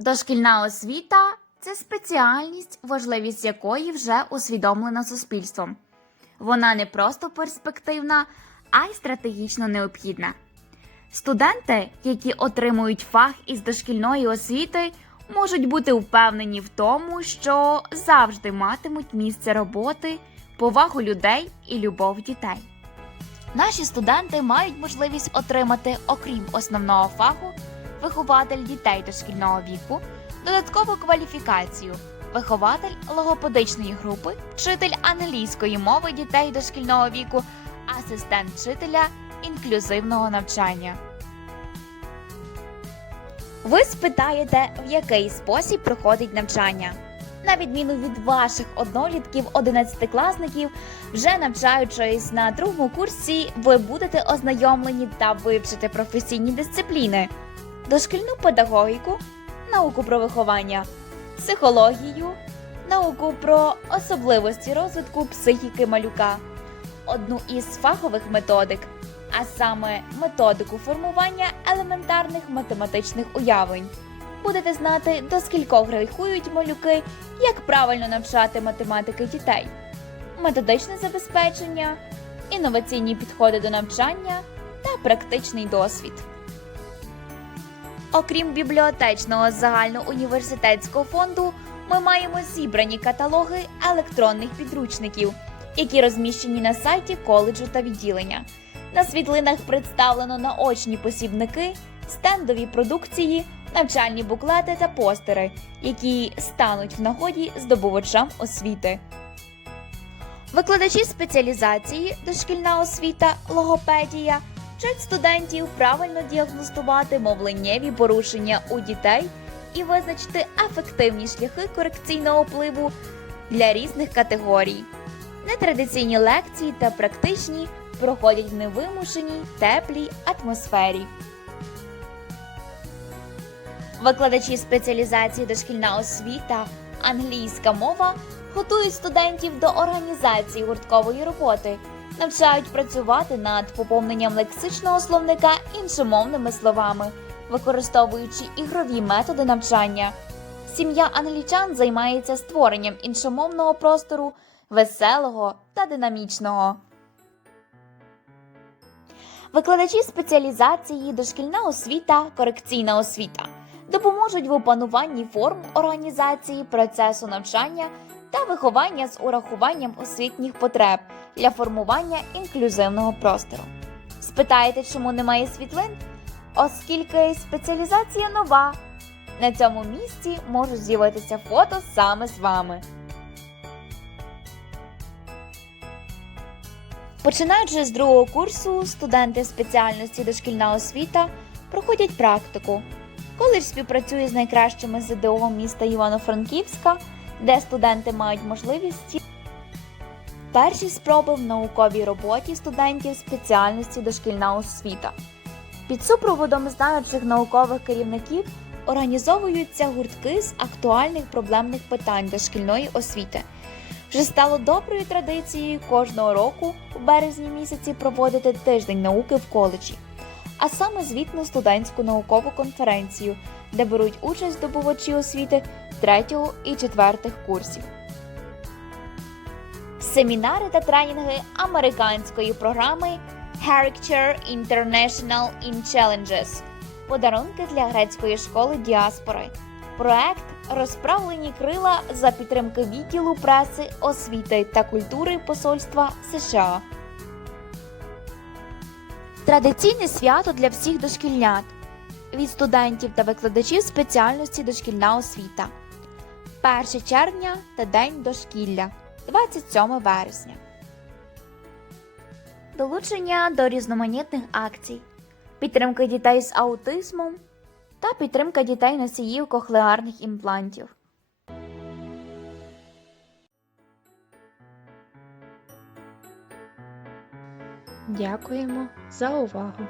Дошкільна освіта це спеціальність, важливість якої вже усвідомлена суспільством. Вона не просто перспективна, а й стратегічно необхідна. Студенти, які отримують фах із дошкільної освіти, можуть бути впевнені в тому, що завжди матимуть місце роботи, повагу людей і любов дітей. Наші студенти мають можливість отримати, окрім основного фаху, вихователь дітей дошкільного віку, додаткову кваліфікацію, вихователь логопедичної групи, вчитель англійської мови дітей дошкільного віку, асистент вчителя інклюзивного навчання. Ви спитаєте, в який спосіб проходить навчання. На відміну від ваших однолітків, одинадцятикласників, вже навчаючись на другому курсі, ви будете ознайомлені та вивчите професійні дисципліни, дошкільну педагогіку, науку про виховання, психологію, науку про особливості розвитку психіки малюка, одну із фахових методик, а саме методику формування елементарних математичних уявлень. Будете знати, до скількох рахують малюки, як правильно навчати математики дітей, методичне забезпечення, інноваційні підходи до навчання та практичний досвід. Окрім бібліотечного загальноуніверситетського фонду, ми маємо зібрані каталоги електронних підручників, які розміщені на сайті коледжу та відділення. На світлинах представлено наочні посібники, стендові продукції, навчальні буклети та постери, які стануть в нагоді здобувачам освіти. Викладачі спеціалізації дошкільна освіта, логопедія вчать студентів правильно діагностувати мовленнєві порушення у дітей і визначити ефективні шляхи корекційного впливу для різних категорій. Нетрадиційні лекції та практичні проходять в невимушеній теплій атмосфері. Викладачі спеціалізації дошкільна освіта, англійська мова готують студентів до організації гурткової роботи, навчають працювати над поповненням лексичного словника іншомовними словами, використовуючи ігрові методи навчання. Сім'я англічан займається створенням іншомовного простору, веселого та динамічного. Викладачі спеціалізації дошкільна освіта, корекційна освіта допоможуть в опануванні форм організації процесу навчання та виховання з урахуванням освітніх потреб для формування інклюзивного простору. Спитаєте, чому немає світлин? Оскільки спеціалізація нова. На цьому місці можуть з'явитися фото саме з вами. Починаючи з другого курсу, студенти спеціальності дошкільна освіта проходять практику. Коледж співпрацює з найкращими ЗДО міста Івано-Франківська, де студенти мають можливість перші спроби в науковій роботі студентів спеціальності дошкільна освіта. Під супроводом знаючих наукових керівників організовуються гуртки з актуальних проблемних питань дошкільної освіти. Вже стало доброю традицією кожного року у березні місяці проводити тиждень науки в коледжі, а саме звітну студентську наукову конференцію, де беруть участь здобувачі освіти третього і четвертих курсів. Семінари та тренінги американської програми Character International in Challenges подарунки для грецької школи діаспори. Проект Розправлені крила за підтримки відділу преси, освіти та культури Посольства США. Традиційне свято для всіх дошкільнят від студентів та викладачів спеціальності дошкільна освіта. 1 червня та День дошкілля 27 вересня. Долучення до різноманітних акцій, підтримка дітей з аутизмом та підтримка дітей носіїв кохлеарних імплантів. Дякуємо за увагу!